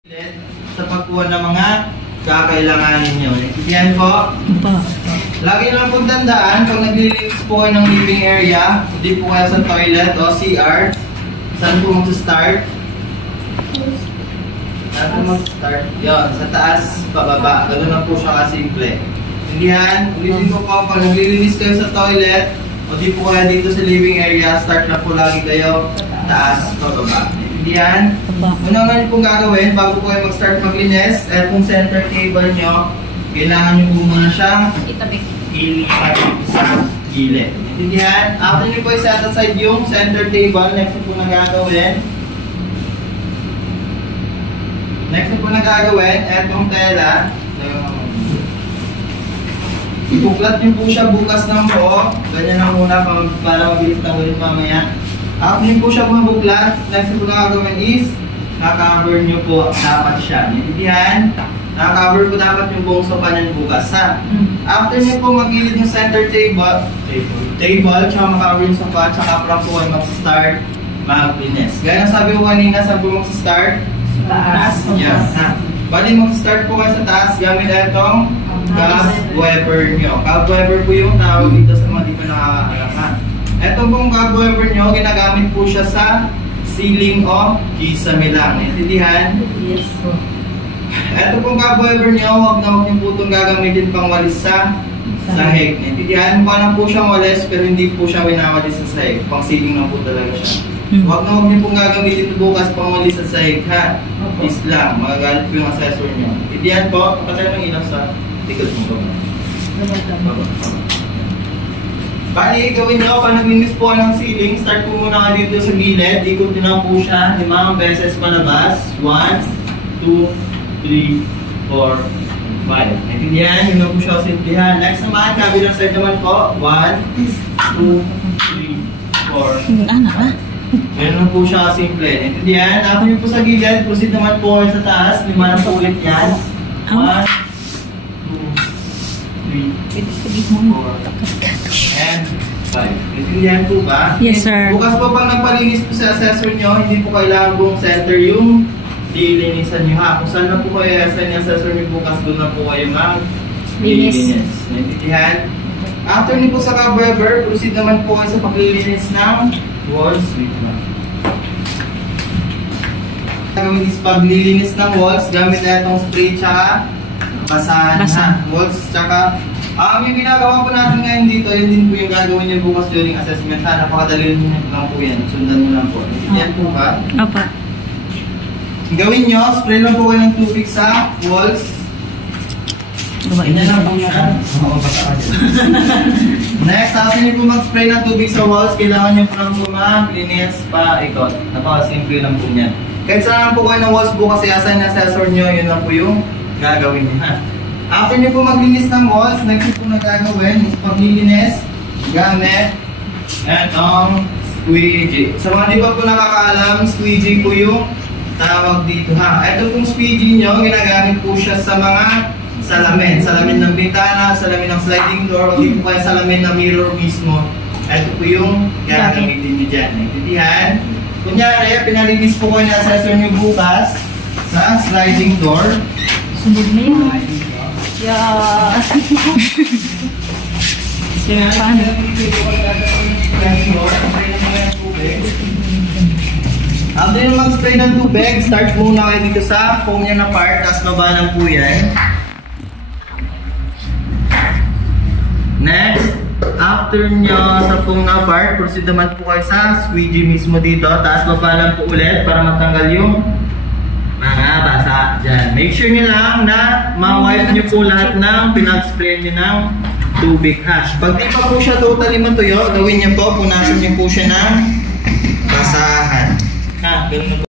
sa pagkuha ng mga kakailanganin nyo. Yan po. Lagi lang po tandaan, pag naglilinis po kayo ng living area, hindi po kayo sa toilet o CR. Saan po mag-start? Saan po mag-start? Yun, sa taas, pababa. Ganun lang po siya kasimple. Indihan, ulitin ko po, pag naglilinis kayo sa toilet, o di po kayo dito sa living area, start na po lagi kayo, taas, pababa. Indihan, una-una nyo pong gagawin, bago po kayo mag-start maglinis, etong center table nyo, kailangan nyo po muna siyang ilipat sa gilid. Indihan, after nyo po i-set aside yung center table, next po na gagawin, etong tela, ibuklat nyo po siya bukas ng buo, ganyan na muna para mabilis na ulit mamaya. After nyo po siya mabuklat, next po na gagawin is, nakacover nyo po dapat siya. Nitihan, nakacover po dapat yung buong sofa nyo bukas ha. After nyo po magilid yung center table, tsaka makacover yung sofa, tsaka para po kayo mag-start maglinis. Gaya na sabi ko kanina, sabi ko mag-start sa taas. Yes, ha. Bali mag-start po kayo sa taas gamit itong cobwebber nyo. Cobwebber po yung tawag dito sa mga di pa nakakaalam ha. Ito pong cobwebber nyo, ginagamit po siya sa ceiling o kisame lang. Naintindihan? Yes po. Ito pong cobwebber nyo, huwag na huwag nyo po itong gagamitin pang walis sa sahig. Naintindihan? Mukha lang po siyang walis, pero hindi po siya winawalis sa sahig. Pang ceiling lang po talaga siya. Huwag na huwag nyo pong gagamitin bukas pang walis sa sahig ha. Is lang, magagalit po yung assessor nyo. Naintindihan po? Patay ng ilaw sa tikot mo ba? Bali, gawin nyo, pag naglinis po ng ceiling, start po muna ka dito sa gilid, ikot nyo lang po siya, 5 beses palabas, 1, 2, 3, 4, 5. Naintindihan, yun lang po siya simplihan. Next naman, kabilang side naman po, 1, 2, 3, 4, 5. Yun lang po siya simple. Naintindihan, after nyo po sa gilid, proceed naman po sa taas, 5 na po ulit yan. 1, 2, 3, 4, and 5. Naintindihan po ba? Yes, sir. Bukas po pag nagpalinis po sa assessor nyo, hindi po kailangan buong center yung dilinisan nyo ha. Kung saan na po kayo assign yung assessor nyo bukas, doon na po kayo mag-linis. Naintindihan? After nyo po sa cobwebber, proceed naman po kayo sa paglilinis ng walls. Gagawin is paglilinis ng walls gamit na itong spray tsaka basahan ha. Walls tsaka yung ginagawa po natin ngayon dito, yun din po yung gagawin nyo bukas during assessment ha. Napakadali lang po yan. Sundan mo lang po. Yan po ba? Opo. Gawin nyo, spray lang po kayo ng tubig sa walls. Ganyan lang po siya. Next, after nyo po mag-spray ng tubig sa walls, kailangan nyo po lang po maglinis pa ikot. Napakasimple lang po yan. Kahit saan po kayo ng walls bukas i-assign na assessor nyo, yun lang po yung gagawin nyo ha. After nyo po maglinis ng walls, next po na gagawin is paglilinis gamit etong squeegee. Sa mga di ba po nakakaalam, squeegee po yung tawag dito ha. Ito pong squeegee nyo, ginagamit po siya sa mga salamin. Salamin ng bintana, salamin ng sliding door, o di po kaya salamin ng mirror mismo. Ito po yung gagamitin nyo dyan. Naintindihan? Kunyari, pinalinis po kayo na assessor nyo bukas sa sliding door. Sunod mo yun. Yeah. Sir, paano? After yung mag-spray ng tubig, start muna kayo dito sa foam niya na part, tapos baba lang po yan. Next, after nyo sa foam na part, proceed naman po kayo sa squeegee mismo dito, tapos baba lang po ulit para matanggal yung mga basa dyan. Make sure nyo lang na ma-wipe nyo po lahat ng pinag-spray nyo ng tubig ha. Pag di pa po siya totally matuyo, gawin nyo po, punasan nyo po siya ng basahan. Ha, ganun na po.